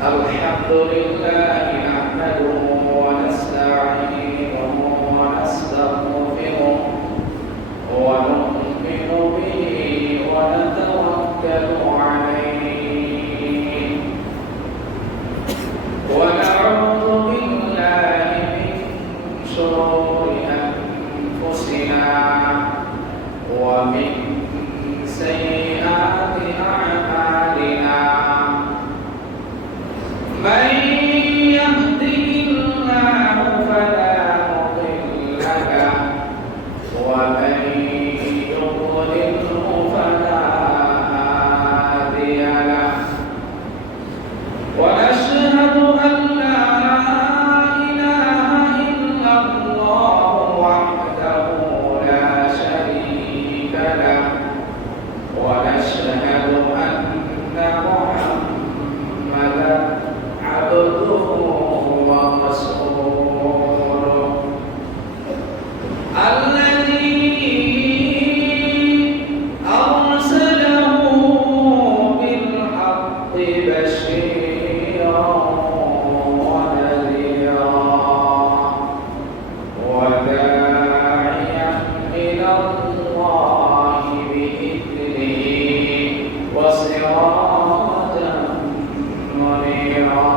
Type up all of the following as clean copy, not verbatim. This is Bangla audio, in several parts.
الحمد لله نحمده ونستعينه ونستغفره ونؤمن به ونتوكل عليه ونعوذ بالله من شرور أنفسنا ومن سيئات أعمالنا من يهده الله فلا مضل له ومن يضلله فلا هادي له ونشهد أن لا إله إلا الله وحده لا شريك له ونشهد أن محمدا عبده ورسوله الذي أرسله بالحق بشيرا ونذيرا وداعيا إلى الله بإذنه وسراجا منيرا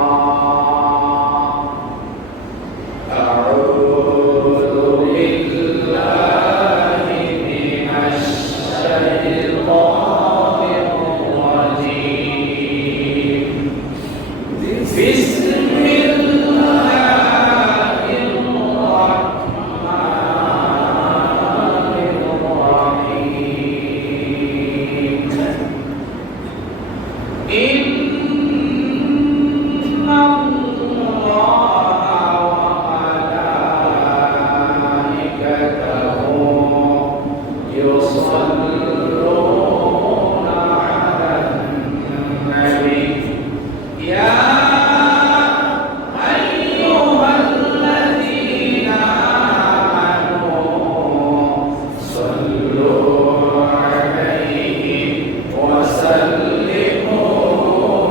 وسلموا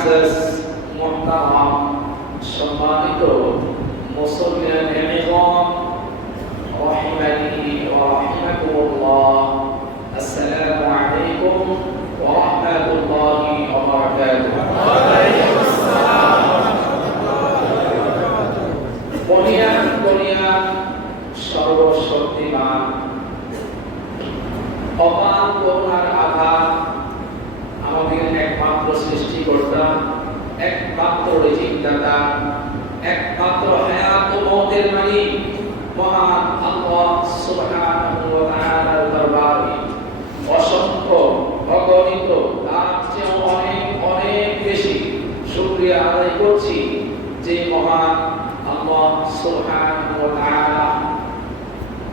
মুআজ্জাজ মুহতারাম সম্মানিত মুসল্লিয়ান নিজাম রাহিমানি ওয়া রাহিমাকুমুল্লাহ আসসালামু আলাইকুম ওয়া রাহমাতুল্লাহি ওয়া বারাকাতুহু। ওয়া আলাইকুম আসসালাম ওয়া রাহমাতুল্লাহ। সর্বশক্তিমান অপার করুণার আধার আমাদের একমাত্র সৃষ্টিকর্তা, একমাত্র রিজিকদাতা, একমাত্র হায়াত ও মওতের মালিক মহান আল্লাহ সুবহানাহু ওয়া তাআলার দরবারে অসংখ্য অগণিত তার চেয়ে অনেক অনেক বেশি শুকরিয়া আদায় করছি যে মহান আল্লাহ সুবহানাহু ওয়া তাআলা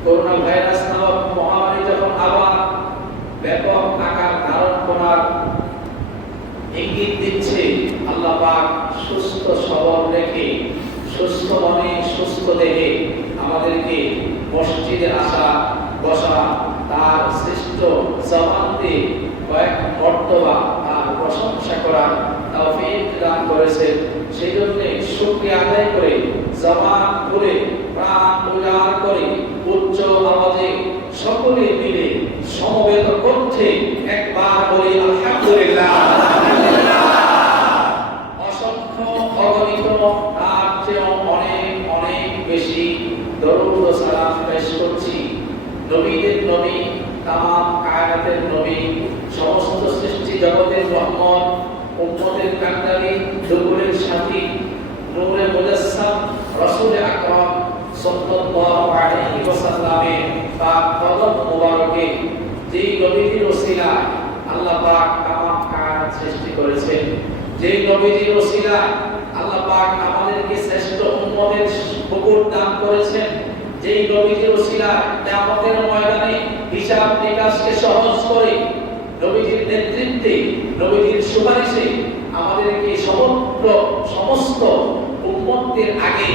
করোনা ভাইরাস নামক মহামারী যখন আবার ব্যাপক আকার ধারণ করার ইঙ্গিত দিচ্ছে, আল্লাহ পাক সুস্থ সবল রেখে সুস্থ মনে সুস্থ দেহে আমাদেরকে মসজিদে আসা বসা তার শ্রেষ্ঠ জবানতে কয়েক মর্তবা তার প্রশংসা করা তৌফিক দান করেছেন। সেই জন্য শুকরিয়া আদায় করে জবান খুলে প্রাণ উজাড় করে উচ্চ আওয়াজে সকলে মিলে সমবেত কণ্ঠে একবার বলি আলহামদুলিল্লাহ। অসংখ্য অগণিত তার চেয়েও অনেক অনেক বেশি দরুদ ও সালাম পেশ করছি নবীদের নবী, তামাম কায়নাতের নবী, সমস্ত সৃষ্টি জগতের রহমত, উম্মতের কান্ডারি, দুপুরের সাথী, নূরে মুজাসসাম রাসূল আকরাম সাল্লাল্লাহু আলাইহি ওয়াসাল্লামের পাক কদম মুবারকে যেই নবীর ওসিলায় আল্লাহ পাক তামাম কায়নাত সৃষ্টি করেছেন, যেই নবীর ওসিলায় আল্লাহ পাক আমাদেরকে শ্রেষ্ঠ উম্মতের বকুর দান করেছেন, যেই নবীর ওসিলায় কিয়ামতের ময়দানে হিসাব নিকাশকে সহজ করে নবীর নেতৃত্বে নবীর সুপারিশে আমাদেরকে সমস্ত উম্মতদের আগে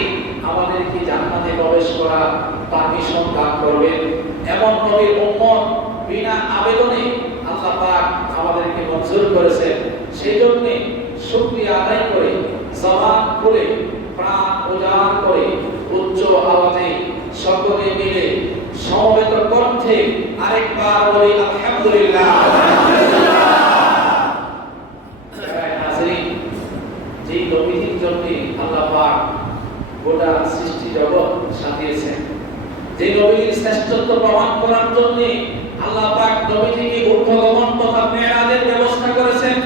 আমাদেরকে জান্নাতে প্রবেশ করার পারমিশন দান করবেন। এমন নবীর উম্মত বিনা আবেদনে আল্লাহ পাক আমাদেরকে মঞ্জুর করেছেন। সেই জন্য শুকরিয়া আদায় করে জবান খুলে প্রাণ উজাড় করে উচ্চ আওয়াজে সকলে মিলে সমবেত কণ্ঠে আরেকবার বলি আলহামদুলিল্লাহ। যেই নবীর জন্য আল্লাহ পাক গোটা সৃষ্টি জগৎ সাজিয়েছেন, যে নবীর শ্রেষ্ঠত্ব প্রমাণ করার জন্য আল্লাহ পাক নবীকে ঊর্ধ্বগমন তথা মেরাজের ব্যবস্থা করেছেন,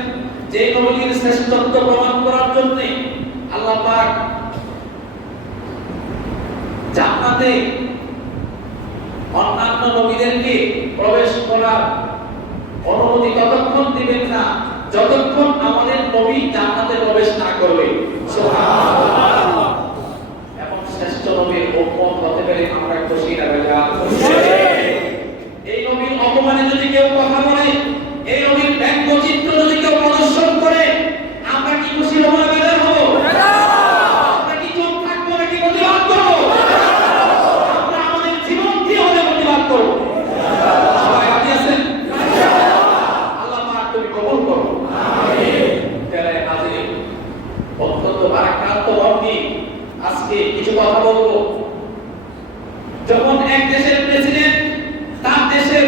যে নবীর শ্রেষ্ঠত্ব প্রমাণ করার জন্য আল্লাহ পাক জান্নাতে অন্যান্য নবীদেরকে প্রবেশ করার অনুমতি ততক্ষণ দিবেন না যতক্ষণ আমাদের নবী জান্নাতে প্রবেশ না করবে। সুবহানাল্লাহ। এখন শ্রেষ্ঠ নবীর উম্মত হতে পেরে আমরা খুশি না ভাইয়া? এই নবীর অপমানে যদি কেউ কথা বলে, এই নবীর ব্যঙ্গচিত্র যদি কেউ প্রদর্শন করে, আমরা কি খুশি হব না বেজার হব? আমরা কি চুপ থাকবো নাকি প্রতিবাদ করব? আমরা আমাদের জীবন দিয়ে হলে প্রতিবাদ করব। সবাই রাজি আছেন? আল্লাহ পাক তুমি কবুল করো। আমিন। তাহলে হাজির অত্যন্ত ভারাক্রান্ত মনকে আজকে কিছু কথা বলবো। যখন এক দেশের প্রেসিডেন্ট তার দেশের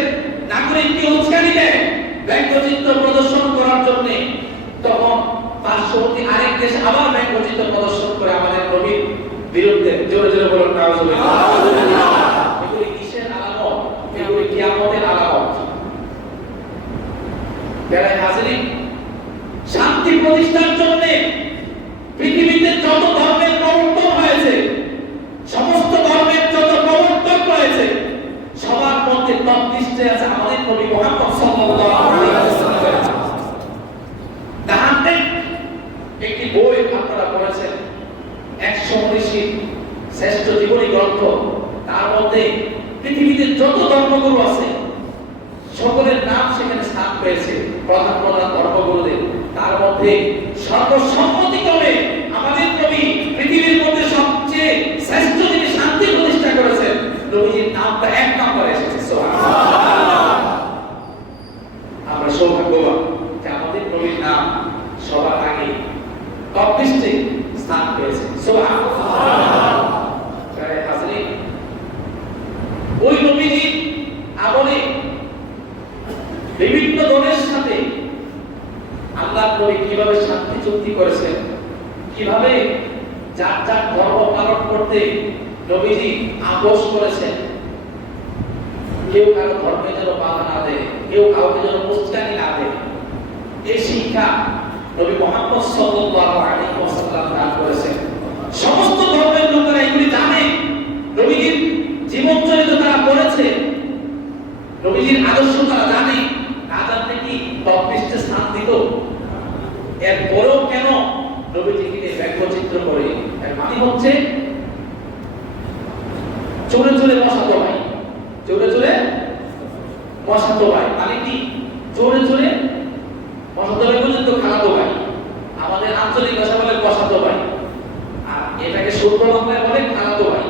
নাগরিককে উস্কানি দেয় ব্যঙ্গচিত্র প্রদর্শন করার জন্য, তখন পার্শ্ববর্তী আরেক দেশ আবার ব্যঙ্গচিত্র প্রদর্শন করে আমাদের নবীর বিরুদ্ধে। জোরে জোরে বলুন নাউজুবিল্লাহ। এগুলি কিসের আলামত? এগুলি কিয়ামতের আলামত। যারা হাজিরিন, শান্তি প্রতিষ্ঠার জন্য পৃথিবীতে যত ধর্মের প্রবর্তন হয়েছে, সমস্ত ধর্মের যত প্রবর্তক রয়েছে, সবার মধ্যে টপ লিস্টে আছে আমাদের নবী মুহাম্মদ সাল্লাল্লাহু আলাইহি ওয়াসাল্লাম। তাহাতে একটি বই আপনারা পড়েছেন, 119 শ্রেষ্ঠ জীবনী গ্রন্থ। তার মধ্যে পৃথিবীতে যত ধর্মগুরু আছে সকলের নাম সেখানে স্থান পেয়েছে, প্রধান প্রধান ধর্মগুরুদের। তার মধ্যে সর্বসম্মতিক্রমে আমাদের নবী পৃথিবীর মধ্যে সবচেয়ে শ্রেষ্ঠ যিনি শান্তি প্রতিষ্ঠা করেছেন, নবীজির নামটা এক নম্বরে এসেছে। সুবহানাল্লাহ। আমরা সৌভাগ্যবান যে আমাদের নবীর নাম সবার আগে বিভিন্ন দলের সাথে আল্লাহ নবী কিভাবে শান্তি চুক্তি করেছেন, কিভাবে যার যার ধর্ম পালন করতে নবীজি আপোষ করেছেন, কেউ কারো ধর্মে যেন বাধা না দেয়, কেউ কাউকে যেন উস্কানি না দেয়, এই শিক্ষা নবী মুহাম্মদ সাল্লাল্লাহু আলাইহি ওয়াসাল্লাম দান করেছেন। সমস্ত ধর্মের লোকেরা এগুলি জানে, নবীজির জীবন চরিত্র তারা পড়েছে, নবীজির আদর্শ তারা জানে, না জানলে কি টপ লিস্টে স্থান দিত? এরপরেও কেন নবীজিকে ব্যঙ্গচিত্র করে? এর মানে হচ্ছে চলে চলে মশাতো ভাই, চলে চলে মশাতো ভাই মানে কি? চলে চলে মশাতো ভাই পর্যন্ত খালাতো ভাই, আমাদের আঞ্চলিক ভাষা বলে কষাতো ভাই, আর এটাকে শুদ্ধ বাংলায় বলে খালাতো ভাই।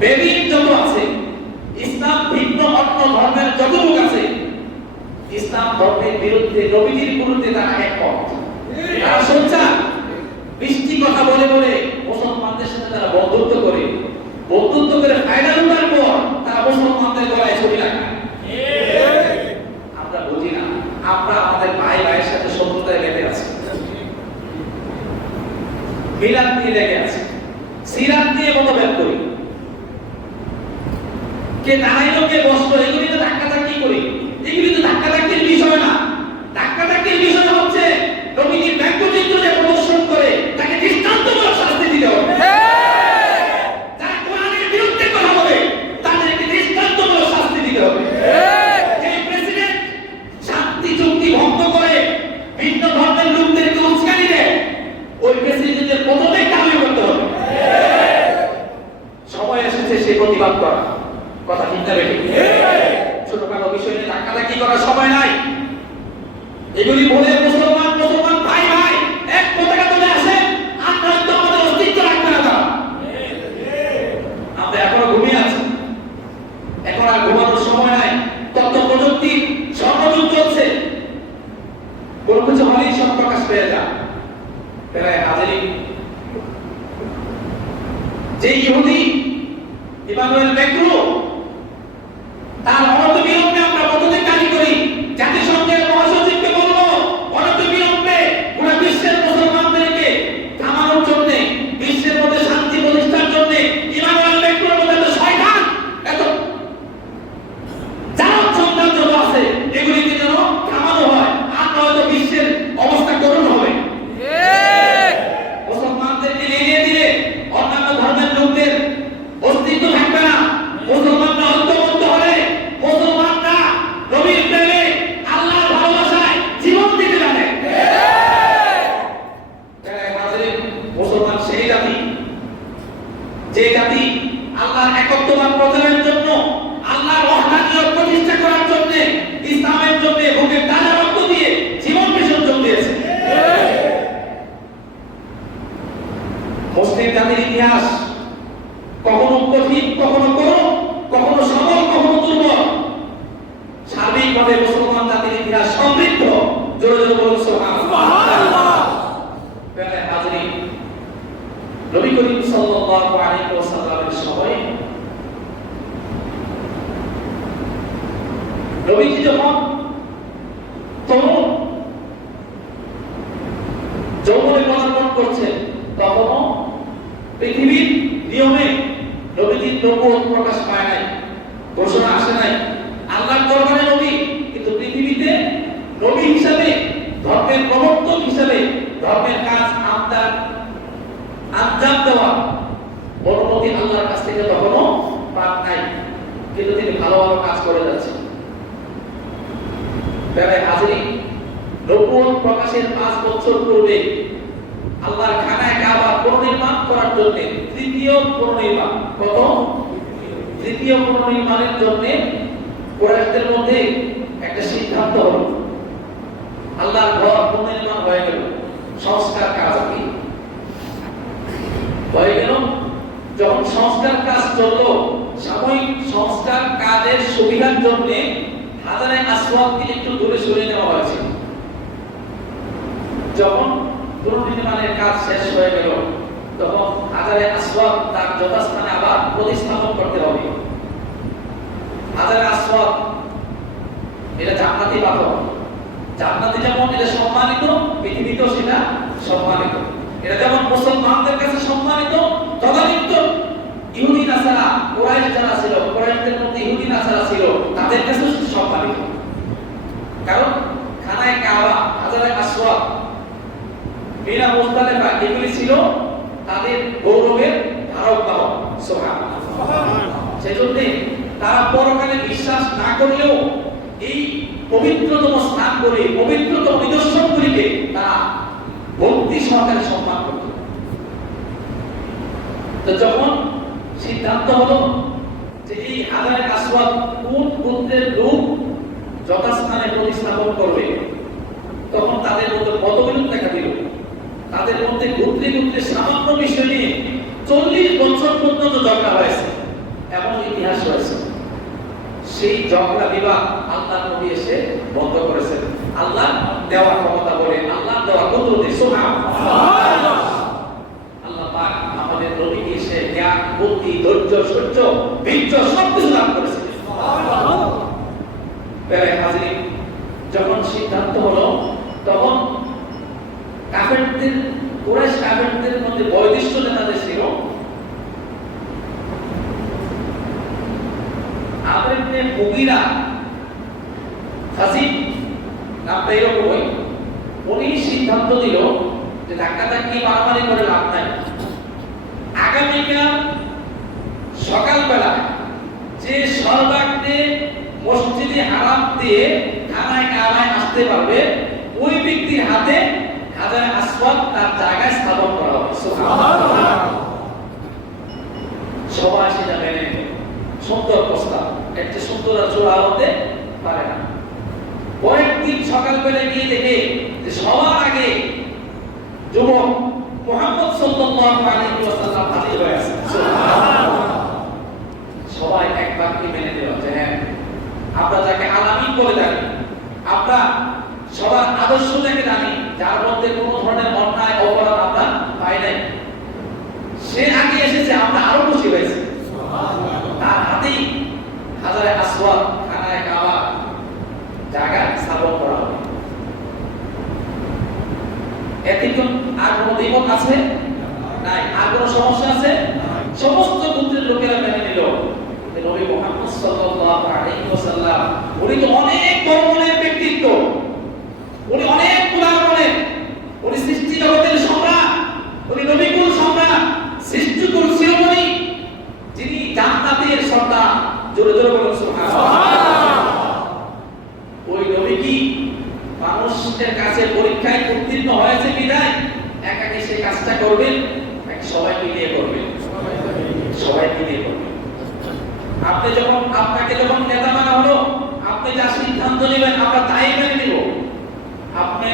বেদিন যত আছে, ইসলাম ভিন্ন অন্য ধর্মের যত লোক আছে, ইসলাম ধর্মের বিরুদ্ধে, নবীজির বিরুদ্ধে তারা একমত। তারা সোচ্চার, মিষ্টি কথা বলে বলে মুসলমানদের সাথে তারা বন্ধুত্ব করে, বন্ধুত্ব করে ফায়দা লুটার পর তারা মুসলমানদের গলায় ছবি লাগায়। আমরা বুঝি না, আমরা আমাদের ভাই ভাইয়ের সাথে শত্রুতায় লেগে আছি, মিলাদ নিয়ে লেগে আছি, সিরাত নিয়ে মতভেদ করি, কে দাঁড়াইলো কে বসলো, এগুলি তো ধাক্কাধাক্কি করি। এগুলি তো ধাক্কাধাক্কির বিষয় না। ধাক্কাধাক্কির বিষয় হচ্ছে নবীজির ব্যঙ্গচিত্র যে প্রদর্শন করে তাকে দৃষ্টান্তমূলক শাস্তি দিতে হবে। যারা কোরআনের বিরুদ্ধে কথা বলে তাদেরকে দৃষ্টান্তমূলক শাস্তি দিতে হবে। যে প্রেসিডেন্ট শান্তি চুক্তি ভঙ্গ করে ভিন্ন ধর্মের লোকদেরকে উস্কানি দেয়, ওই প্রেসিডেন্টের পদত্যাগ দাবি করতে হবে। সময় এসেছে সে প্রতিবাদ করা। কথা ঠিক না বেঠিক? ছোটখাটো বিষয় নিয়ে ধাক্কাধাক্কি করার সময় নাই। এগুলি বলে মুসলমান মুসলমান ভাই ভাই এক পতাকা তুলে আসে, আর নয়তো আমাদের অস্তিত্ব রাখবে না তারা। আমরা এখনো ঘুমিয়ে আছি, এখন আর ঘুমানোর সময় নাই। তথ্য প্রযুক্তি স্বর্ণযুগ চলছে, কোনো কিছু হলেই সব প্রকাশ পেয়ে যায়। প্রায় হাজারি যে ইহুদি ইমানুয়েল ম্যাক্রো, তার অনতিবিলম্বে আমরা পদত্যাগ দাবি করি। জাতিসংঘের মহাসচিবকে বলবো অনতিবিলম্বে পুরো বিশ্বের মুসলমানদেরকে থামানোর জন্য, বিশ্বের মধ্যে শান্তি প্রতিষ্ঠার জন্য ইমানুয়েল ম্যাক্রোর মধ্যে এত শয়তান, এত জারক সন্তান যত আছে, এগুলিকে যেন থামানো হয়, আর নয়তো বিশ্বের অবস্থা করুণ হবে। মুসলমানদেরকে এড়িয়ে দিলে অন্যান্য ধর্মের লোকদের অস্তিত্ব থাকবে না। মুসলমানরা ঐক্যবদ্ধ হলে, মুসলমানরা নবীর প্রেমে আল্লাহর ভালোবাসায় জীবন দিতে জানে। মুসলমান সেই জাতি, যে জাতি আল্লাহর একত্ববাদ প্রচারের জন্য, আল্লাহর ওয়াহদানিয়ত প্রতিষ্ঠা করার জন্য, ইসলামের জন্য বুকের তাজা রক্ত দিয়ে জীবন বিসর্জন দিয়েছে। মুসলিম জাতির ইতিহাস কখনো কঠিন, কখনো করুণ, কখনো সবল, কখনো দুর্বল। সার্বিকভাবে মুসলমান জাতির ইতিহাস সমৃদ্ধ। জোরে জোরে বলুন সুবহানাল্লাহ। প্রিয় হাজরিন, নবী করিম সাল্লাল্লাহু আলাইহি ওয়াসাল্লামের সময়ে নবীজি যখন তরুণ যৌবনে পদার্পণ করছেন, তখনও পৃথিবীর নিয়মে নবীজির নবুয়ত প্রকাশ পায় নাই, ঘোষণা আসে নাই। আল্লাহর দরবারে নবী, কিন্তু পৃথিবীতে নবী হিসাবে, ধর্মের প্রবর্তক হিসাবে ধর্মের কাজ আঞ্জাম দেওয়া অনুমতি আল্লাহর কাছ থেকে তখনও পান নাই, কিন্তু তিনি ভালো ভালো কাজ করে যাচ্ছেন। প্রিয় হাজরিন, নবুয়ত প্রকাশের 5 বছর পূর্বে আল্লাহর খানায় কাবা পুনর্নির্মাণ করার জন্য তৃতীয় পুনর্নির্মাণ, কত? তৃতীয় পুনর্নির্মাণের জন্য কুরাইশদের মধ্যে একটা সিদ্ধান্ত হলো। আল্লাহর ঘর পুনর্নির্মাণ হয়ে গেল, সংস্কার কাজ হয়ে গেল। যখন সংস্কার কাজ চললো, সাময়িক সংস্কার কাজের সুবিধার জন্য হাজারে আসওয়াদকে একটু দূরে সরিয়ে নেওয়া হয়েছে। যখন পুনর্নির্মাণের কাজ শেষ হয়ে গেল, তখন হাজারে আসওয়াদ তার যথাস্থানে আবার প্রতিস্থাপন করতে হবে। হাজারে আসওয়াদ এটা জান্নাতি পাথর। জান্নাতে যেমন এটা সম্মানিত, পৃথিবীতেও সেটা সম্মানিত। এটা যেমন মুসলমানদের কাছে সম্মানিত, তদানীন্তন ইহুদি নাসারা, কুরাইশ যারা ছিল, কুরাইশদের মধ্যে ইহুদি নাসারা ছিল, তাদের কাছেও সম্মানিত। কারণ খানায় কাবা, হাজারে আসওয়াদ, মিনা, মুজদালিফা এগুলি ছিল তাদের গৌরবের ধারক বাহক। সুবহানাল্লাহ। সেজন্য তারা পরকালে বিশ্বাস না করলেও এই পবিত্রতম স্থানগুলি, পবিত্রতম নিদর্শনগুলিকে তারা ভক্তি সহকারে সম্মান করত। তো যখন সিদ্ধান্ত হলো যে এই হাজারে আসওয়াদ কোন গোত্রের লোক যথাস্থানে প্রতিস্থাপন করবে, তখন তাদের মধ্যে মতবিরোধ দেখা দিল। তাদের মধ্যে গোত্রে গোত্রে সামান্য বিষয় নিয়ে 40 বছর পর্যন্ত ঝগড়া হয়েছে, এমন ইতিহাস রয়েছে। সেই ঝগড়া বিবাদ আল্লাহর নবী এসে বন্ধ করেছেন। আল্লাহ দেওয়া ক্ষমতা বলে, আল্লাহ দেওয়া কুদরতে। সুবহানাল্লাহ। আল্লাহ পাক আমাদের নবীকে এসে জ্ঞান, বুদ্ধি, ধৈর্য, সহ্য, বীর্য সব কিছু দান করেছেন। সুবহানাল্লাহ। প্রিয় হাজির, যখন সিদ্ধান্ত হলো তখন কাফেরদের, কুরাইশ কাফেরদের মধ্যে বয়োজ্যেষ্ঠ নেতাদের ছিল আপনি মুগিরা ফাজিল নামটা এরকমই। উনি সিদ্ধান্ত দিল যে ধাক্কাধাক্কি মারামারি করে লাভ নাই, আগামীকাল সকালবেলা যে সর্বাগ্রে মসজিদে হারাম দিয়ে খানায় কাবায় আসতে পারবে, ওই ব্যক্তির হাতে হাজারে আসওয়াদ তার জায়গায় স্থাপন করা হবে। সুবহানাল্লাহ। সবাই সেটা মেনে নিল। সুন্দর প্রস্তাব, একটা সুন্দর আর জোড়া হতে পারে না। কয়েকদিন সকালবেলা গিয়ে দেখে যে সবার আগে যুবক মুহাম্মদ সাল্লাল্লাহু আলাইহি ওয়াসাল্লাম হাজির হয়ে আছে। সবাই এক বাক্যে মেনে নিল যে হ্যাঁ, আমরা যাকে আলামিন বলে জানি, আমরা সবার আদর্শ থেকে জানি, যার মধ্যে কোনো ধরনের অন্যায় অপরাধ আমরা পাই নাই, সে আগে এসেছে, আমরা আরো খুশি হয়েছি। তার হাতেই হাজারে আসওয়াদ খানায় কাবা জায়গায় স্থাপন করা হবে। এতক্ষণ আর কোনো দ্বিমত আছে নাই? আর কোনো সমস্যা আছে? সমস্ত গোত্রের লোকেরা মেনে নিল যে নবী মুহাম্মদ সাল্লাল্লাহু আলাইহি ওয়াসাল্লাম উনি তো অনেক বড় মনের ব্যক্তিত্ব, উনি অনেক উদার মনের, উনি সৃষ্টি জগতের সম্রাট, উনি নবীকুল সম্রাট, সৃষ্টিকুল শিরোমণি, যিনি জান্নাতের সন্তান। জোরে জোরে বলুন সুবহানাল্লাহ। ওই নবী কি মানুষের কাছে পরীক্ষায় উত্তীর্ণ হয়েছে বিদায় একাকে সে কাজটা করবেন, নাকি সবাই মিলিয়ে করবেন? সবাই মিলিয়ে করবেন। আপনি যখন, আপনাকে যখন নেতা মানা হলো, আপনি যা সিদ্ধান্ত নেবেন আমরা তাই মেনে নিব। আপনি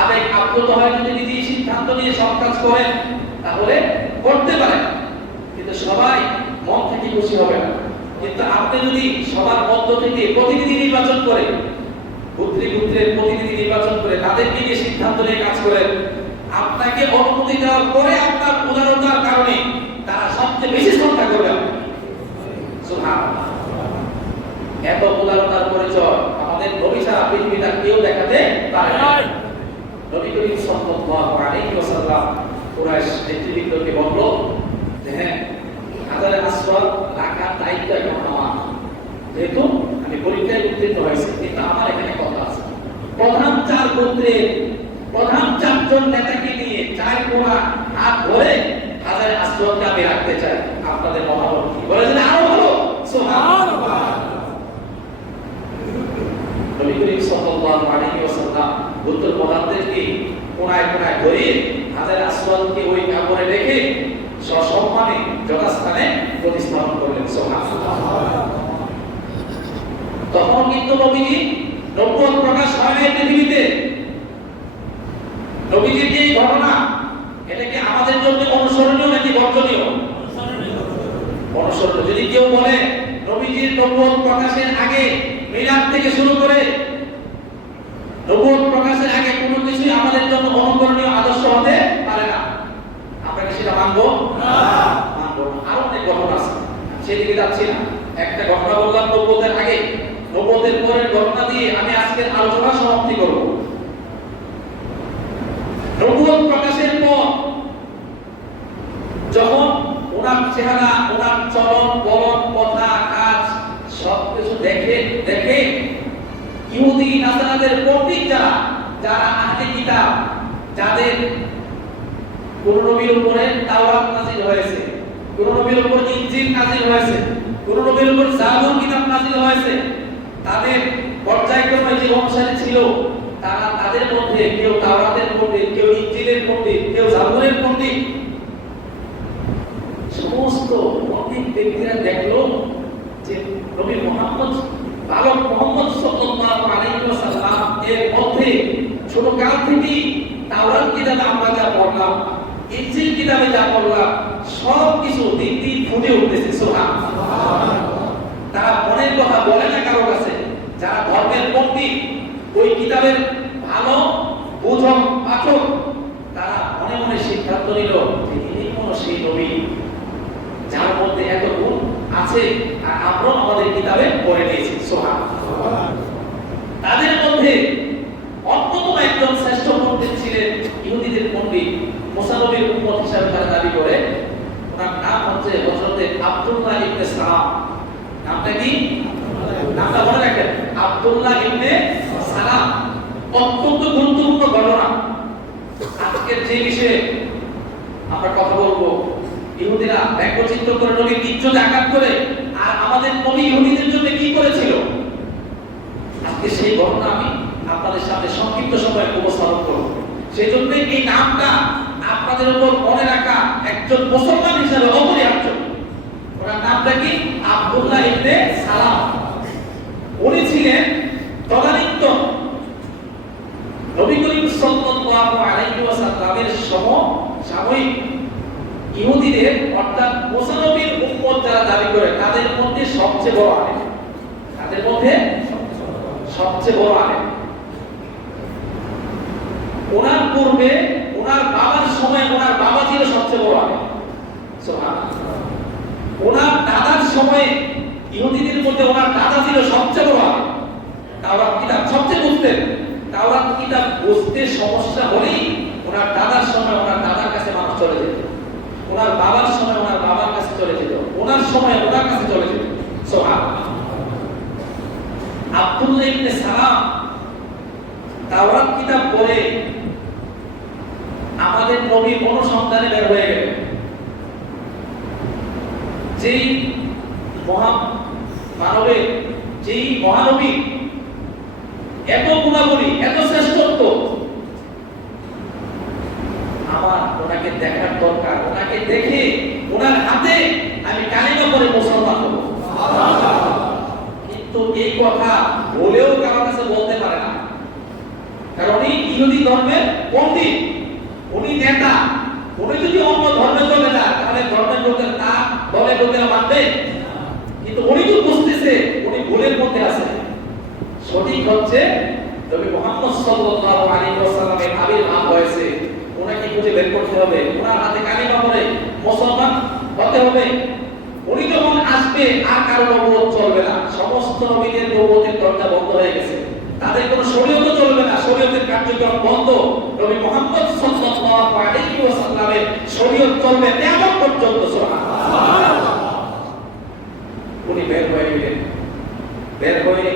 আবেগ আপ্লুত হয় যদি নিজেই সিদ্ধান্ত নিয়ে সব কাজ করেন, তাহলে করতে পারেন, কিন্তু সবাই মন থেকে খুশি হবে না। কিন্তু আপনি যদি সবার মধ্য থেকে প্রতিনিধি নির্বাচন করে, গোত্রে গোত্রের প্রতিনিধি নির্বাচন করে তাদেরকে নিয়ে সিদ্ধান্ত নিয়ে কাজ করেন, আপনাকে অনুমতি দেওয়ার পরে আপনার উদারতার কারণে তারা সবচেয়ে বেশি শ্রদ্ধা করবে। সুবহানাল্লাহ। এত উদারতার পরিচয় আমাদের নবী ছাড়া পৃথিবীতে কেউ দেখাতে পারে না। নবী করিম সাল্লাল্লাহু আলাইহি ওয়াসাল্লাম কুরাইশ নেতৃবৃন্দকে বলল যে হ্যাঁ, হাজারে আসওয়াদ রাখার দায়িত্ব এখন আমার, যেহেতু আমি পরীক্ষায় উত্তীর্ণ হয়েছি, কিন্তু আমার এখানে কথা আছে। প্রধান 4 গোত্রের প্রধান 4 জন নেতাকে নিয়ে 4 কোণা হাত ধরে হাজারে আসওয়াদকে আমি রাখতে চাই, আপনাদের মতামত কি? বলে যে আরো ভালো। সুবহানাল্লাহ। নবী করিম সাল্লাল্লাহু আলাইহি ওয়াসাল্লাম গোত্র প্রধানদেরকে কোণায় কোণায় ধরে হাজারে আসওয়াদকে ওই কাপড়ে রেখে সসম্মানে যথাস্থানে প্রতিস্থাপন করলেন। সুবহানাল্লাহ। তখন কিন্তু নবীজি নবুয়ত প্রকাশ হয় নাই পৃথিবীতে। নবীজির এই ঘটনা, এটা কি আমাদের জন্য অনুসরণীয় নাকি বর্জনীয়? অনুসরণীয়। যদি কেউ বলে নবীজির নবুয়ত প্রকাশের আগে, মিলাদ থেকে শুরু করে নবুয়ত প্রকাশের আগে কোনো কিছুই আমাদের জন্য অনুকরণীয় আদর্শ হতে পারে না, আমরা কি সেটা মানবো? না, মানবো না। আরো অনেক ঘটনা আছে, সেদিকে যাচ্ছি না। একটা ঘটনা বললাম নবুয়তের আগে, নবুয়তের দেখে দেখে ইহুদি নাসারাদের পণ্ডিত যারা যারা আহলে কিতাব, যাদের কোন নবীর উপরে তাওরাত নাযিল হয়েছে, কোন নবীর উপর ইনজিল নাযিল হয়েছে, কোন নবীর উপর জাবুর কিতাব নাযিল হয়েছে, তাদের পর্যায়ক্রমে যে অনুসারী ছিল, তারা তাদের মধ্যে কেউ তাওরাতের পণ্ডিত, কেউ ইনজিলের পণ্ডিত, কেউ জাবুরের পণ্ডিত, সমস্ত পণ্ডিত ব্যক্তিরা দেখলো যে নবী মুহাম্মদ বালক মুহাম্মদ সাল্লাল্লাহু আলাইহি ওয়াসাল্লাম এর মধ্যে ছোট কাল থেকেই তাওরাত কিতাবে আমরা যা পড়লাম, ইনজিল কিতাবে যা পড়লাম, সব কিছু দিন দিন ফুটে উঠতেছে। সুবহানাল্লাহ। তারা মনের কথা বলে না কারো কাছে, যারা ধর্মের পণ্ডিত, ওই কিতাবের ভালো বোঝক পাঠক, তারা মনে মনে সিদ্ধান্ত নিল যে ইনি কোন সেই নবী যার মধ্যে এত গুণ আছে, আর আমরা আমাদের কিতাবে পড়ে নিয়েছি। সুবহানাল্লাহ। তাদের মধ্যে অন্যতম একজন শ্রেষ্ঠ পণ্ডিত ছিলেন ইহুদিদের পণ্ডিত, মুসা নবীর উম্মত হিসেবে তারা দাবি করে। ওনার নাম হচ্ছে হযরত আব্দুল্লাহ ইবনে সালাম। নামটা কি? নামটা মনে রাখেন, আব্দুল্লাহ ইবনে সালাম। অত্যন্ত গুরুত্বপূর্ণ ঘটনা। আজকের যে বিষয়ে আমরা কথা বলবো, ইহুদিরা ব্যঙ্গচিত্র করে নবীর ইজ্জত আঘাত করে, আর আমাদের নবী ইহুদিদের জন্য কি করেছিল, আজকে সেই ঘটনা আমি আপনাদের সামনে সংক্ষিপ্ত সময়ে উপস্থাপন করব। সেই জন্য এই নামটা আপনাদের উপর মনে রাখা একজন মুসলমান হিসেবে অপরিহার্য। ওনার নামটা কি? আব্দুল্লাহ ইবনে সালাম। উনি ছিলেন তদানীন্ত নবী করিম সাল্লাল্লাহু আলাইহি ওয়াসাল্লামের সমসাময়িক ইহুদিদের, অর্থাৎ মুসা নবীর উম্মত যারা দাবি করে, তাদের মধ্যে সবচেয়ে বড় আলেম। তাদের মধ্যে সবচেয়ে বড় আলেম। ওনার পূর্বে ওনার বাবার সময় ওনার বাবা ছিল সবচেয়ে বড় আলেম। সুবহানাল্লাহ। ওনার দাদার সময় ইহুদিদের মধ্যে ওনার দাদা ছিল সবচেয়ে বড় আলেম। তাওরাত কিতাব সবচেয়ে বুঝতেন। তাওরাত কিতাব বুঝতে সমস্যা হলেই ওনার দাদার সময় ওনার দাদার কাছে মানুষ চলে যেত, ওনার বাবার সময় ওনার বাবার কাছে চলে যেত, ওনার সময় ওনার কাছে চলে যেত। সুবহানাল্লাহ। আব্দুল্লাহ ইবনে সালাম তাওরাত কিতাব পড়ে আমাদের নবীর অনুসন্ধানে বের হয়ে গেল। যেই মানবের, যেই মহানবী এত গুণাবলী, এত শ্রেষ্ঠত্ব, আমার ওনাকে দেখার দরকার। ওনাকে দেখে ওনার হাতে আমি কালিমা পড়ে মুসলমান হব। কিন্তু এই কথা বলেও কারো কাছে বলতে পারে না, কারণ উনি ইহুদি ধর্মের পণ্ডিত, উনি নেতা। উনি যদি অন্য ধর্মে চলে যায়, তাহলে ধর্মের লোকের তা দলের লোকেরা মানবে। কিন্তু উনি তো বুঝতেছে উনি ভুলের মধ্যে আছে। সঠিক হচ্ছে নবী মুহাম্মদ সাল্লাল্লাহু আলাইহি ওয়াসাল্লামের আবির্ভাব হয়েছে, ওনাকে খুঁজে বের করতে হবে, ওনার হাতে কালিমা পড়ে মুসলমান হতে হবে। উনি যখন আসবে আর কারো নবুয়ত চলবে না। সমস্ত নবীদের নবুয়তের দরজা বন্ধ হয়ে গেছে, তাদের কোনো শরীয়ত চলবে না, শরীয়তের কার্যক্রম বন্ধ। নবী মুহাম্মদ সাল্লাল্লাহু আলাইহি ওয়াসাল্লামের শরীয়ত চলবে কিয়ামত পর্যন্ত। সুবহানাল্লাহ। উনি বের হয়ে গেলেন। বের হয়ে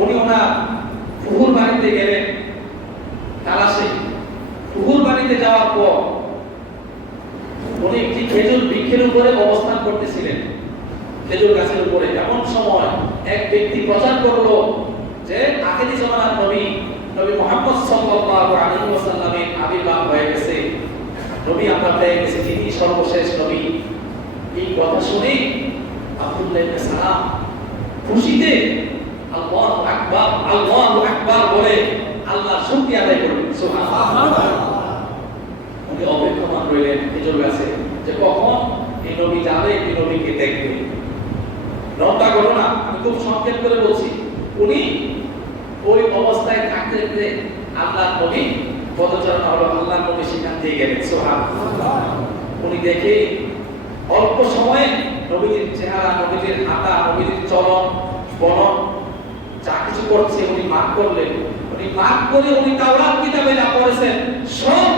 উনি ওনার ফুহুর বাড়িতে গেলেন তালাশে। ফুহুর বাড়িতে যাওয়ার পর উনি একটি খেজুর বৃক্ষের উপরে অবস্থান করতেছিলেন, খেজুর গাছের উপরে। এমন সময় এক ব্যক্তি প্রচার করলো যে আখিরি জামানার নবী নবী মুহাম্মদ সাল্লাল্লাহু আলাইহি ওয়াসাল্লামের আবির্ভাব হয়ে গেছে, নবী আমরা পেয়ে গেছি, তিনি সর্বশেষ নবী। এই কথা শুনে আব্দুল্লাহ ইবনে সালাম খুশিতে আল্লাহু আকবার, আল্লাহু আকবার বলে আল্লাহর শুকরিয়া আদায় করলেন। সুবহানাল্লাহ। উনি অপেক্ষমান রইলেন খেজুর গাছে যে কখন এই নবী যাবে, এই নবীকে দেখবে। লম্বা ঘটনা, আমি খুব সংক্ষেপ করে বলছি। উনি ওই অবস্থায় থাকতে থাকতে আল্লাহর নবী পদচারণা হলো, আল্লাহর নবী সেখান দিয়ে গেলেন। সুবহানাল্লাহ। উনি দেখে অল্প সময়ে নবীর চেহারা, নবীর হাঁটা, নবীর চলন বলন যা কিছু করছে উনি মার্ক করলেন। উনি মার্ক করে উনি তাওরাত কিতাবে যা পড়েছেন সব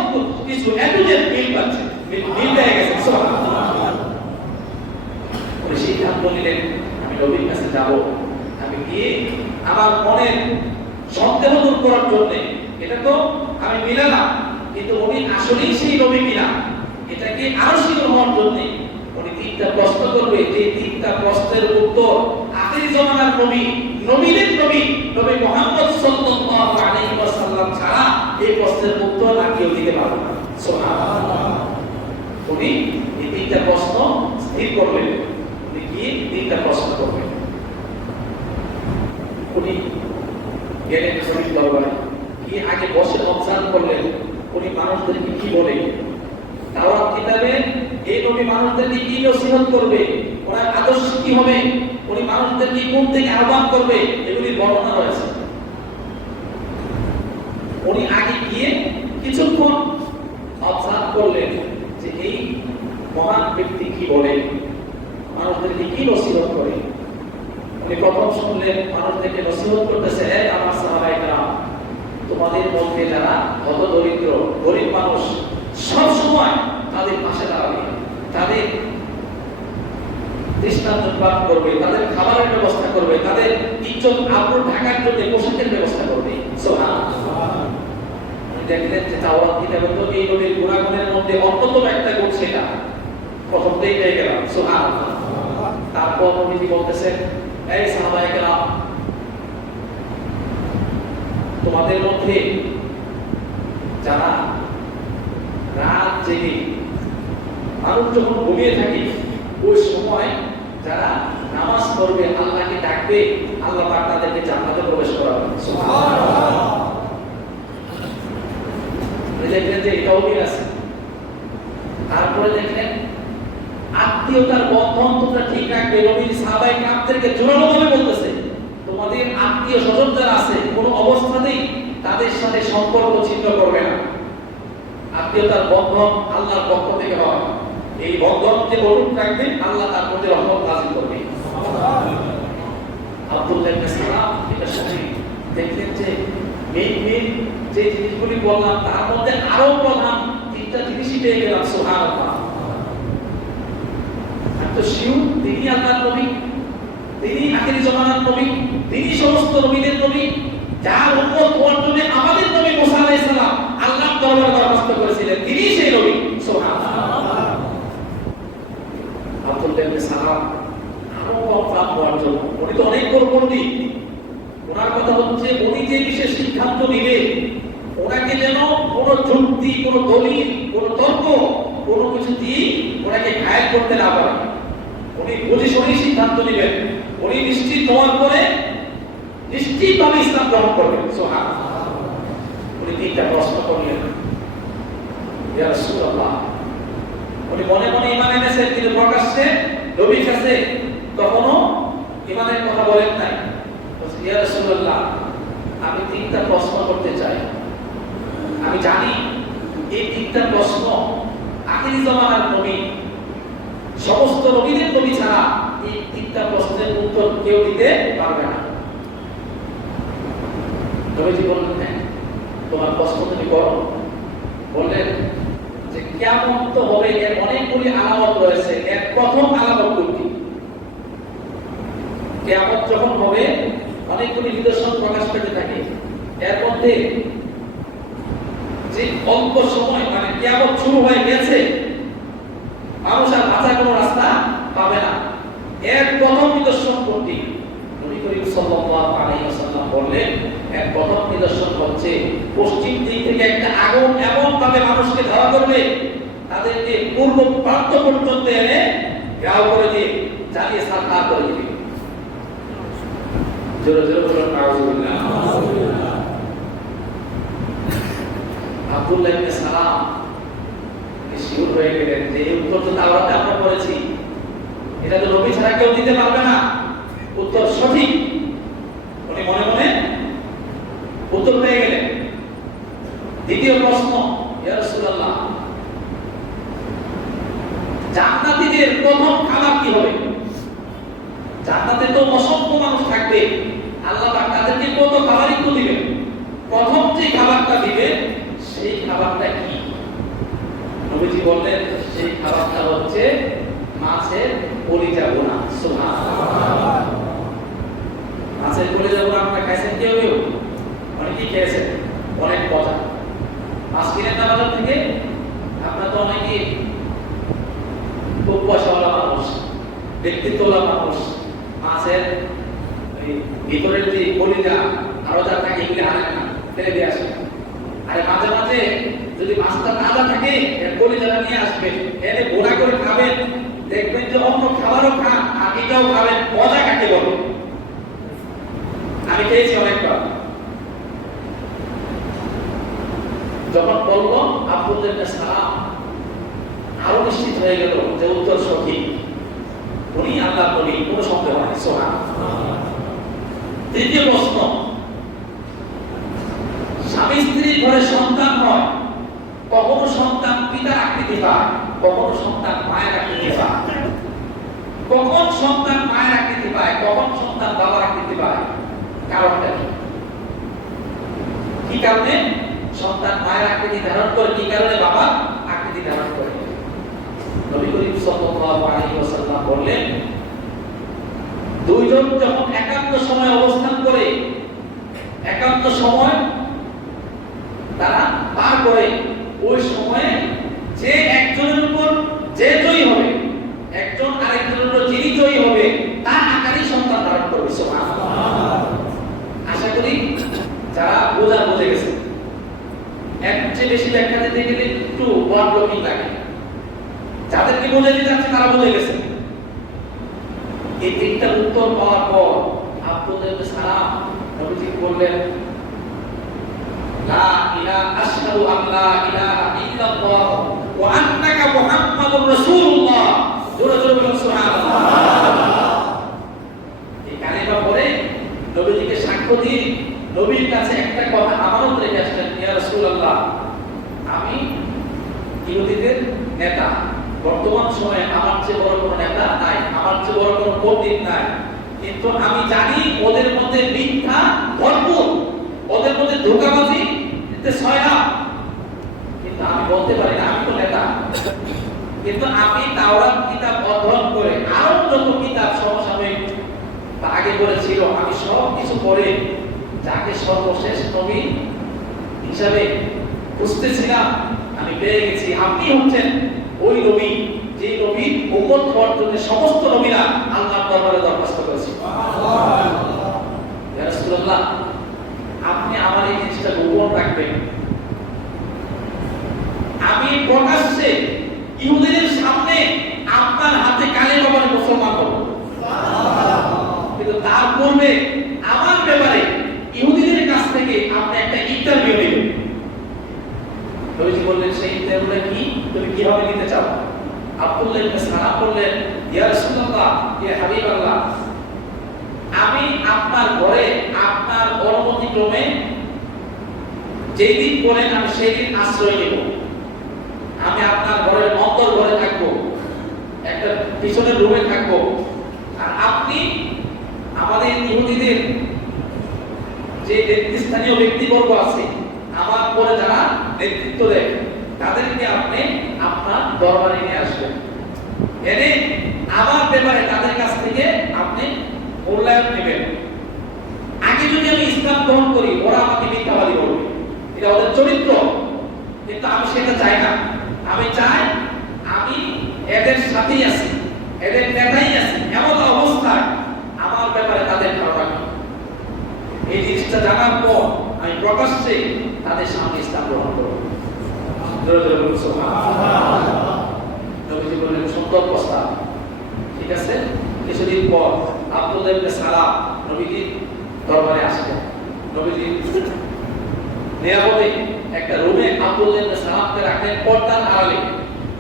কিছু এত যে মিল পাচ্ছে, মিল পেয়ে গেছে। সুবহানাল্লাহ। উনি সিদ্ধান্ত নিলেন আমি নবীর কাছে যাব, আমি গিয়ে আমার মনের সন্দেহ দূর করার জন্য, এটা তো আমি মিলালাম কিন্তু উনি আসলেই সেই নবী কিনা এটাকে আরো শিওর হওয়ার জন্য উনি 3টা প্রশ্ন করবে, যে 3টা প্রশ্নের উত্তর আখিরি জামানার নবী, নবীদের নবী নবী মুহাম্মদ সাল্লাল্লাহু আলাইহি ওয়াসাল্লাম ছাড়া এই প্রশ্নের উত্তর আর কেউ দিতে পারবে না। সুবহানাল্লাহ। উনি এই 3টা প্রশ্ন স্থির করলেন, উনি কি 3টা প্রশ্ন করবেন। উনি গেলেন নবীর দরবারে, গিয়ে আগে বসে অবজার্ভ করলেন উনি মানুষদেরকে কি বলে, তাওরাত কিতাবে এই নবী মানুষদেরকে কি নসিহত করবে, ওনার আদর্শ কি হবে, উনি মানুষদেরকে কোন থেকে আহ্বান করবে, এগুলি বর্ণনা রয়েছে। উনি আগে গিয়ে কিছুক্ষণ অবজার্ভ করলেন যে এই মহান ব্যক্তি কি বলে, মানুষদেরকে কি নসিহত করে। উনি প্রথম শুনলেন মানুষদেরকে নসিহত করতেছে, আমার সাহাবায়ে কেরাম, তোমাদের মধ্যে যারা হত দরিদ্র গরিব মানুষ সব সময় তাদের পাশে দাঁড়াবে, তাদের দৃষ্টান্ত পালন করবে, তাদের খাবারের ব্যবস্থা করবে, তাদের ইজ্জত আবরু ঢাকার জন্য পোশাকের ব্যবস্থা করবে। সুবহানাল্লাহ। দেখলেন যে তাওরাত কিতাবে তো এই নবীর গুণাগুণের মধ্যে অন্যতম একটা গুণ, সেটা প্রথমতেই পেয়ে গেলাম। সুবহানাল্লাহ। তারপর নবীজি বলতেছেন, এই সাহাবায়ে কেরাম, তোমাদের মধ্যে যারা রাত জেগে মানুষ যখন ঘুমিয়ে থাকে ওই সময় যারা নামাজ পড়বে, আল্লাহকে ডাকবে, আল্লাহ পাক তাদেরকে জান্নাতে প্রবেশ করাবেন। সুবহানাল্লাহ। দেখলেন যে এটাও মিল আছে। তারপরে দেখলেন আত্মীয়তার বন্ধন তোমরা ঠিক রাখবে। নবী সাহাবায়ে কেরামদেরকে জোরালোভাবে বলতেছে, তোমাদের আত্মীয় স্বজন যারা আছে কোনো অবস্থাতেই তাদের সাথে সম্পর্ক ছিন্ন করবে না। আত্মীয়তার বন্ধন আল্লাহর পক্ষ থেকে হয়, এই বন্ধনকে অটুট রাখবেন, আল্লাহ তার প্রতি রহমত নাযিল করবে। আব্দুল্লাহ ইবনে সালাম এটা শুনে দেখলেন যে মেইন যে জিনিসগুলি বললাম তার মধ্যে আরো প্রধান 3টা জিনিসই পেয়ে গেলাম। সুবহানাল্লাহ। তো শিউ তিনি আল্লাহর নবী, তিনি আখিরি জামানার নবী, তিনি সমস্ত নবীদের নবী, যার উম্মত হওয়ার জন্য আমাদের নবী মুসা আলাইহিস সালাম আল্লাহর দরবারে দরখাস্ত করেছিলেন, তিনি সেই নবী। সুবহানাল্লাহ। আব্দুল্লাহ ইবনে সালাম আরো কনফার্ম হওয়ার জন্য, উনি তো অনেক বড় পণ্ডিত, ওনার কথা হচ্ছে উনি যে বিশেষ সিদ্ধান্ত নিবে ওনাকে যেন কোনো যুক্তি, কোনো দলিল, কোনো তর্ক, কোনো কিছু দিয়ে ওনাকে ঘায়েল করতে না পারে। উনি বুঝে শুনে সিদ্ধান্ত নেবেন, উনি নিশ্চিত হওয়ার পরে নিশ্চিতভাবে ইসলাম গ্রহণ করবেন। সুবহানাল্লাহ। উনি 3টা প্রশ্ন করলেন, ইয়া রাসূলুল্লাহ, উনি মনে মনে ঈমান এনেছেন কিন্তু প্রকাশ্যে নবীর কাছে কখনো ঈমানের কথা বলেন নাই। বলছেন, ইয়া রাসূলুল্লাহ, আমি 3টা প্রশ্ন করতে চাই। আমি জানি এই 3টা প্রশ্ন আখিরি জামানার নবী, সমস্ত নবীদের নবী ছাড়া এই 3টা প্রশ্নের উত্তর কেউ দিতে পারবে না। নবীজি বললেন, হ্যাঁ, তোমার প্রশ্ন তুমি করো। বললেন যে কিয়ামত তো হবে, এর অনেকগুলি আলামত রয়েছে, এর প্রথম আলামত কোনটি? কিয়ামত যখন হবে অনেকগুলি নিদর্শন প্রকাশ পেতে থাকে, এর মধ্যে যে অল্প সময় মানে কিয়ামত শুরু হয়ে গেছে, মানুষ আর বাঁচার কোনো রাস্তা পাবে না, এর প্রথম নিদর্শন কোনটি? নবী করিম সাল্লাল্লাহু আলাইহি ওয়াসাল্লাম বললেন, এর প্রথম নিদর্শন হচ্ছে পশ্চিম দিক থেকে একটা আগুন এমন ভাবে মানুষকে ধাওয়া করবে, তাদেরকে পূর্ব প্রান্ত পর্যন্ত এনে গাও করে দিয়ে জ্বালিয়ে সারখার করে দিবে। জোরে জোরে বলুন নাউযুবিল্লাহ। আব্দুল্লাহ ইবনে সালাম শিওর হয়ে গেলেন যে এই উত্তর তো তাওরাতে আমরা পড়েছি, এটা তো নবী ছাড়া কেউ দিতে পারবে না, উত্তর সঠিক। উনি মনে মনে উত্তর পেয়ে গেলেন। দ্বিতীয় প্রশ্ন, ইয়া রাসূলুল্লাহ, জান্নাতীদের প্রথম খাবার কি হবে? জান্নাতে তো অসংখ্য মানুষ থাকবে, আল্লাহ পাক তাদেরকে কত খাবারই তো দিবেন, প্রথম যে খাবারটা দিবে সেই খাবারটা কি? নবীজি বললেন, সেই খাবারটা হচ্ছে মাছের কলিজা ভুনা। সুবহানাল্লাহ। কেউ কেউ? অনেকেই খেয়েছেন, অনেক মজা। মাছ কিনে না বাজার থেকে, আপনারা তো অনেকেই খুব পয়সাওয়ালা মানুষ, ব্যক্তিত্বওয়ালা মানুষ, মাছের ভিতরের যে কলিজা আরো যা থাকে এগুলি আনেন না, ফেলে দিয়ে আসেন। আর মাঝে মাঝে যদি মাছটা তাজা থাকে এর কলিজাটা নিয়ে আসবেন, এনে ভোনা করে খাবেন, দেখবেন যে অন্য খাবারও খান আর এটাও খাবেন। মজা কাকে বলে? আমি খেয়েছি অনেকবার। যখন বললো আব্দুল্লাহ সালাম, আরো নিশ্চিত হয়ে গেল যে উত্তর সঠিক, উনি আল্লাহ নবী, কোনো সন্দেহ নাই। সুবহানাল্লাহ। তৃতীয় প্রশ্ন, স্বামী স্ত্রীর ঘরে সন্তান হয়, কখনো সন্তান পিতার আকৃতি পায়, কখনো সন্তান মায়ের আকৃতি পায়। কখন সন্তান মায়ের আকৃতি পায়, কখন সন্তান বাবার আকৃতি পায়? কারণটা কি? কি কারণে সন্তান মায়ের আকৃতি ধারণ করে, কি কারণে বাবার আকৃতি ধারণ করে? নবী করিম সাল্লাল্লাহু আলাইহি ওয়াসাল্লাম বললেন, দুইজন যখন একান্ত সময় অবস্থান করে, একান্ত সময় তারা পার করে, ওই সময়ে যে একজনের উপর যে জয়ী হবে, একজন আরেকজনের উপর যিনি জয়ী হবে, তার আকারই সন্তান ধারণ করবে। সুবহানাল্লাহ। আশা করি যারা বুঝে গেছে। এর চেয়ে বেশি ব্যাখ্যা দিতে গেলে একটু ওয়ার্ড ব্লকিং লাগে। যাদেরকে বুঝে দিতে যাচ্ছে তারা বুঝে গেছে। এই তিনটা উত্তর পাওয়ার পর আব্দুল্লাহ ইবনে সালাম নবীজি বললেন, লা ইলাহা আশহাদু আন লা ইলাহা ইল্লাল্লাহ ওয়া আন্নাকা মুহাম্মাদুর রাসূলুল্লাহ। জোরে জোরে বলুন সুবহানাল্লাহ। এই কালিমা পড়ে নবীজিকে সাক্ষ্য দিয়ে নবীর কাছে একটা কথা আমানত রেখে আসলেন, ইয়া রাসূলুল্লাহ, আমি ইহুদিদের নেতা, বর্তমান সময়ে আমার চেয়ে বড় কোনো নেতা নাই, আমার চেয়ে বড় কোনো পণ্ডিত নাই, কিন্তু আমি জানি ওদের মধ্যে মিথ্যা ভরপুর, ওদের মধ্যে ধোঁকাবাজি ছয়টা, কিন্তু আমি বলতে পারি না আমি তো নেতা। কিন্তু আমি তাওরাত কিতাব অধ্যয়ন করে আরো যত কিতাব সমসাময়িক আগে পড়েছিল, আমি সব কিছু পড়ে যাকে সর্বশেষ নবী হিসাবে খুঁজতেছিলাম আমি পেয়ে গেছি। আপনি হচ্ছেন ওই নবী যে নবী উম্মত হওয়ার জন্য সমস্ত নবীরা আল্লাহর দরবারে দরখাস্ত করেছে। ইয়া রাসূলুল্লাহ, আপনি আমার এই জিনিসটা গোপন রাখবেন। আমি প্রকাশ্যে ইহুদিদের সামনে আপনার হাতে কালেমা পড়ে মুসলমান হব, কিন্তু তার পূর্বে আমার ব্যাপারে ইহুদিদের কাছ থেকে আপনি একটা ইন্টারভিউ নেবেন। নবীজি বললেন, সেই ইন্টারভিউটা কি, তুমি কিভাবে নিতে চাও? আব্দুল্লাহ ইবনে সালাম বললেন, ইয়া রাসূলুল্লাহ, ইয়া হাবিবাল্লাহ, আমি আপনার ঘরে আপনার অনুমতি ক্রমে যেই দিন বলেন আমি সেই দিন আশ্রয় নেব। আমি আপনার ঘরের অন্তর ঘরে থাকবো, একটা পিছনের রুমে থাকবো, আর আপনি আমাদের ইহুদিদের যে নেতৃস্থানীয় ব্যক্তিবর্গ আছে, আমার পরে যারা নেতৃত্ব দেয়, তাদেরকে আপনি আপনার দরবারে নিয়ে আসবেন, এনে আমার ব্যাপারে তাদের কাছ থেকে আপনি মূল্যায়ন নেবেন। আগে যদি আমি ইসলাম গ্রহণ করি, ওরা আমাকে মিথ্যাবাদী বলবে, এটা ওদের চরিত্র, কিন্তু আমি সেটা চাই না। আমি চাই আমি এদের সাথেই আছি, এদের নেতাই আছি, এমন অবস্থায় আমার ব্যাপারে তাদের ধারণা কি। এই জিনিসটা জানার পর আমি প্রকাশ্যে তাদের সামনে ইসলাম গ্রহণ করব। নবীজি বললেন, সুন্দর প্রস্তাব, ঠিক আছে। কিছুদিন পর আব্দুল্লাহ ইবনে সালাম নবীজির দরবারে আসলেন। নবীজি নিরাপদে একটা রুমে আব্দুল্লাহ ইবনে সালামকে রাখলেন পর্দার আড়ালে।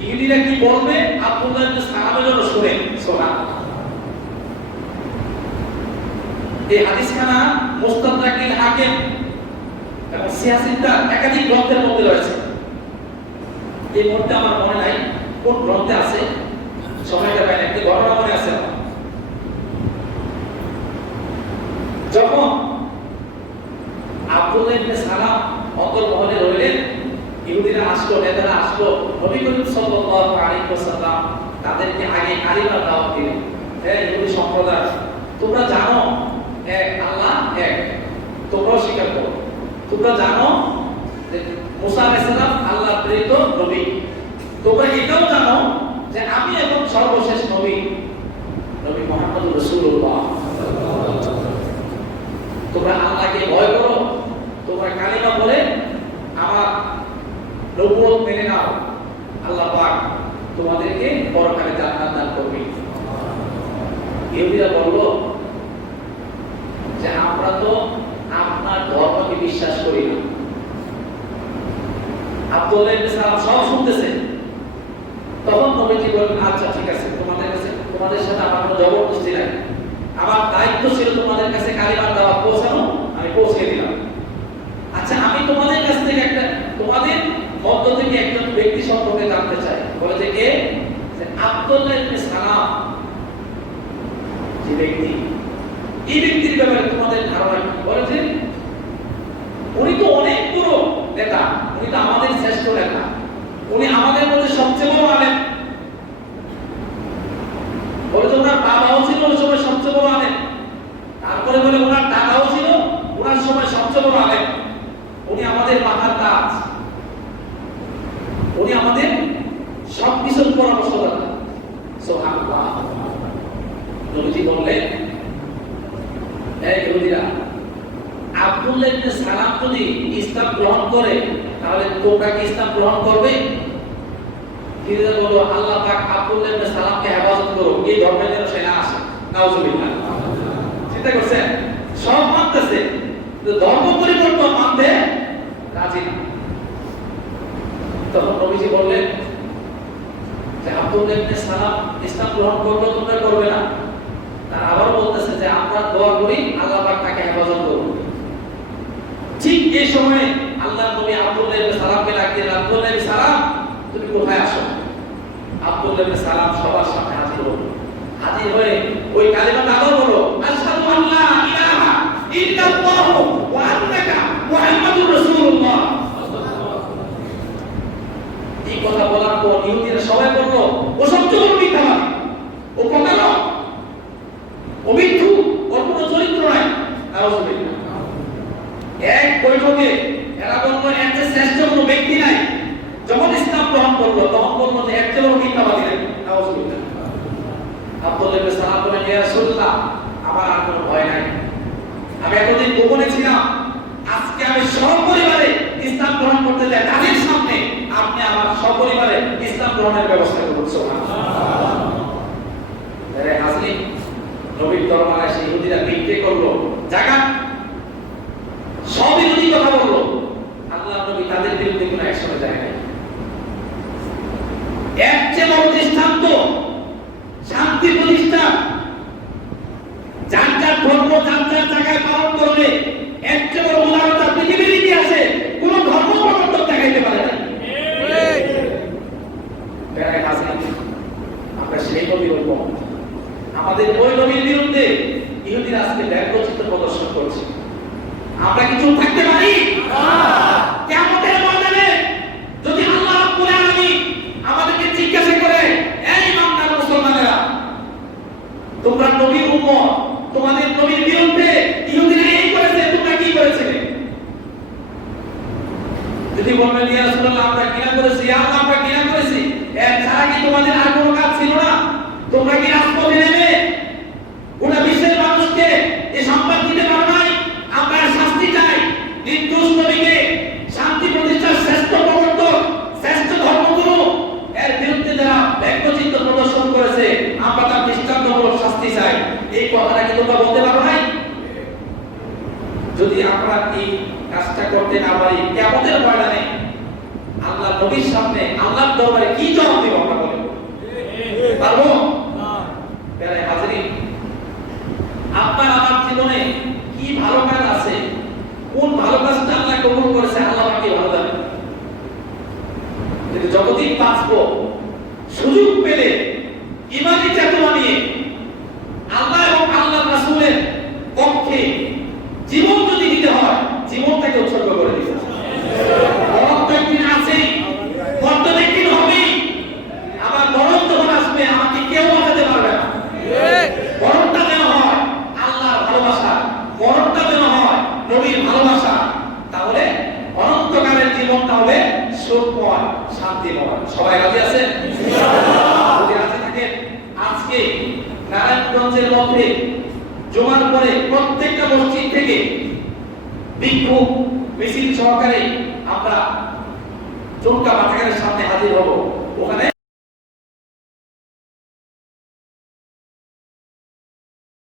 ইহুদিরা কি বলবে আব্দুল্লাহ ইবনে সালামের জন্য শুনেন। সুবহানাল্লাহ। এই হাদিসখানা মুস্তাদরাকিল হাকিম এবং সিয়াসিদ্দার একাধিক গ্রন্থের মধ্যে রয়েছে। এই মুহূর্তে আমার মনে নাই কোন গ্রন্থে আছে, সময়টা পাই না, একটি ঘটনা মনে আছে আমার। যখন আব্দুল্লাহ ইবনে সালাম অন্তর্মহলে রইলেন, ইহুদিরা আসলো, নেতারা আসলো, নবী করিম সাল্লাল্লাহু আলাইহি ওয়াসাল্লাম তাদেরকে আগে কালিমার দাওয়াত দিলেন। হ্যাঁ ইহুদি সম্প্রদায়, তোমরা জানো এক আল্লাহ এক, তোমরা জানো যে মুসা আলাইহিস সালাম আল্লাহর প্রেরিত নবী, তোমরা এটাও জানো যে আমি এখন সর্বশেষ নবী, নবী মুহাম্মদুর রাসূলুল্লাহ। তোমরা আল্লাহকে ভয় করো, তোমরা কালিমা বলে আমার নবুয়ত মেনে নাও, আল্লাহ পাক তোমাদেরকে পরকালে জান্নাত দান করবে। ইহুদিরা বলল যে আমরা তো আপনার ধর্মকে বিশ্বাস করি না। আব্দুল্লাহ ইবনে সালাম সব শুনতেছে। তখন নবীজি বললেন, আচ্ছা ঠিক আছে, তোমাদের সাথে আমার কোনো জবরদস্তি নাই, আমার দায়িত্ব ছিল তোমাদের কাছে কালিমার দাওয়াত পৌঁছানো, আমি পৌঁছে দিলাম। আচ্ছা আমি তোমাদের কাছ থেকে তোমাদের মধ্য থেকে একজন ব্যক্তি সম্পর্কে জানতে চাই। বলে যে কে? যে আব্দুল্লাহ ইবনে সালাম যে ব্যক্তি, এই ব্যক্তির ব্যাপারে তোমাদের ধারণা কি? বলে যে উনি তো অনেক বড় নেতা, উনি তো আমাদের শ্রেষ্ঠ নেতা, উনি আমাদের মধ্যে সবচেয়ে বড় আলেম। বলে যে ওনার বাবাও ছিল ওই সময় সবচেয়ে বড় আলেম, তারপরে বলে ওনার দাদাও ছিল ওনার সময় সবচেয়ে বড় আলেম, উনি আমাদের মাথার তাজ, উনি আমাদের সবকিছুর পরামর্শদাতা। সুবহানাল্লাহ। নবীজি বললেন, এই ইহুদিরা, আব্দুল্লাহ ইবনে সালাম যদি ইসলাম গ্রহণ করে তাহলে তোমরা কি ইসলাম গ্রহণ করবে? ইহুদিরা বলল, আল্লাহ পাক আব্দুল্লাহ ইবনে সালামকে হেফাজত করো, এই ধর্মে যেন সে না আসে। নাউজুবিল্লাহ। চিন্তা করছেন, সব মানতেছে, ধর্ম পরিবর্তন মানতে রাজি না। তখন নবীজি বললেন যে আব্দুল্লাহ ইবনে সালাম ইসলাম গ্রহণ করবে, তোমরা করবে না। তার আবার বলতেছে যে আমরা দোয়া করি আল্লাহ পাক তাকে হেফাজত করুন। ঠিক এই সময়ে আল্লাহর নবী আব্দুল্লাহ ইবনে সালামকে ডাকলেন, আব্দুল্লাহ ইবনে সালাম তুমি কোথায় আসো? আব্দুল্লাহ ইবনে সালাম সবার সামনে হাজির হলো। হাজির হয়ে ওই কালিমাটা আবার বলো, আশহাদু আল্লা ইলাহা ইল্লাল্লাহু ওয়া আন্নাকা মুহাম্মাদুর রাসূলুল্লাহ। এই কথা বলার পর ইহুদিরা সবাই বলল, ও সবচেয়ে বড় মিথ্যাবাদী, ও প্রতারক, ও মিথ্যু, ওর কোনো চরিত্র নাই। নাউজুবিল্লাহ। এক বৈঠকে এরা বলল এর চেয়ে শ্রেষ্ঠ কোনো ব্যক্তি নাই। যখন ইসলাম গ্রহণ করলো তখন বলল যে এর চেয়ে বড় মিথ্যাবাদী নাই। নাউজুবিল্লাহ। আব্দুল্লাহ ইবনে সালাম বলেন, ইয়া রাসূলুল্লাহ, আমার আর কোনো ভয় নাই, আমি এতদিন গোপনে ছিলাম, আজকে আমি সপরিবারে ইসলাম গ্রহণ করতে যাই, তাদের সামনে আপনি আমার সপরিবারে ইসলাম গ্রহণের ব্যবস্থা করুন। সুবহানাল্লাহ। আরে হাজরিন, নবীর দরবারে এসে ইহুদিরা বিক্রি করলো, জায়গা সব ইহুদি কথা বললো, আল্লাহর নবী তাদের বিরুদ্ধে কোনো অ্যাকশনে যায় নাই। এর চেয়ে বড় দৃষ্টান্ত, শান্তি প্রতিষ্ঠা, যার যার ধর্ম যার যার জায়গায় পালন করবে, এর চেয়ে বড় উদাহরণ পৃথিবীর ইতিহাসে কোন ধর্ম প্রবর্তক দেখাইতে পারে না। আমরা সেই নবীর উপর, আমাদের ওই নবীর বিরুদ্ধে ইহুদিরা আজকে ব্যঙ্গচিত্র প্রদর্শন করছে। আমরা কি চুপ থাকতে পারি? কিয়ামতের ময়দানে যদি আল্লাহ রাব্বুল আলামিন আমাদেরকে জিজ্ঞাসা করে, এই ইমানদার মুসলমানেরা, তোমরা নবীর উম্মত, তোমাদের নবীর বিরুদ্ধে ইহুদিরা এই করেছে, তোমরা কি করেছিলে? যদি বলবেন, ইয়া রাসূলুল্লাহ, আমরা কিনা করেছি, ইয়া আল্লাহ, আমরা কিনা করেছি, এর ছাড়া কি তোমাদের আর কোনো কাজ ছিল না? তোমরা কি রাজপথে নেমে গোটা বিশ্বের মানুষকে এই সংবাদ দিতে পারো নাই? আমরা শাস্তি চাই, নির্দোষ নবীকে, শান্তি প্রতিষ্ঠার শ্রেষ্ঠ প্রবর্তক, শ্রেষ্ঠ ধর্মগুরু, এর বিরুদ্ধে যারা ব্যঙ্গচিত্র প্রদর্শন করেছে, আমরা তার দৃষ্টান্তমূলক শাস্তি চাই। এই কথাটা কি তোমরা বলতে পারো নাই? যদি আমরা এই কাজটা করতে না পারি, কিয়ামতের ময়দানে আল্লাহ নবীর সামনে, আল্লাহর দরবারে কি জবাব দেব আমরা? বলেন, পারবো না? প্রিয় হাজরিন, আপনার আমার জীবনে কি ভালো কাজ আছে, কোন ভালো কাজটা আল্লাহ কবুল করেছে, আল্লাহ আমাকে ভালো জানে। যদি যতদিন বাঁচবো, সুযোগ পেলে ঈমানী চেতনা নিয়ে আল্লাহ এবং আল্লাহর রাসূলের পক্ষে জীবন যদি দিতে হয়, জীবনটাকে উৎসর্গ করে দিতে হবে। মরণ তো একদিন আছেই, মরণ তো একদিন হবেই। আমার মরণ যখন আসবে, আমাকে কেউ বাঁচাতে পারবে না। মরণটা যেন হয় আল্লাহর ভালোবাসা, মরণটা যেন হয় নবীর ভালোবাসা, তাহলে শান্তি মহল। সবাই রাজি আছেন? যদি রাজি থাকেন, আজকে নারায়ণগঞ্জের মধ্যে জুমার পরে প্রত্যেকটা মসজিদ থেকে বিক্ষোভ মিছিল সহকারে আমরা চৌকা মাঠের সামনে হাজির হব। ওখানে